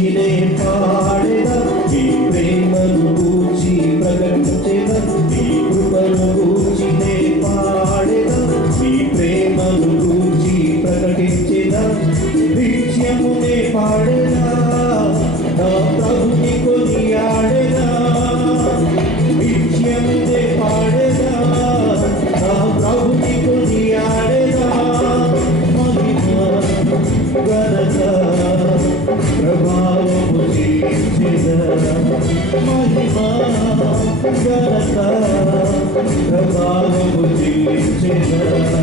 గూర్చినే పాడెదా, నీ ప్రేమను గూర్చి ప్రకటించెదా, నీ కృపను గూర్చినే పాడెదా, నీ ప్రేమను గూర్చి ప్రకటించెదా, నిత్యమునే పాడెదా, నా ప్రభుని కొనియాడెదా, నిత్యమునే పాడెదా, నా ప్రభుని కొనియాడెదా. మహిమ ఘనత ప్రభావము చెల్లించెదా, మహిమ ఘనత ప్రభావము చెల్లించెదా.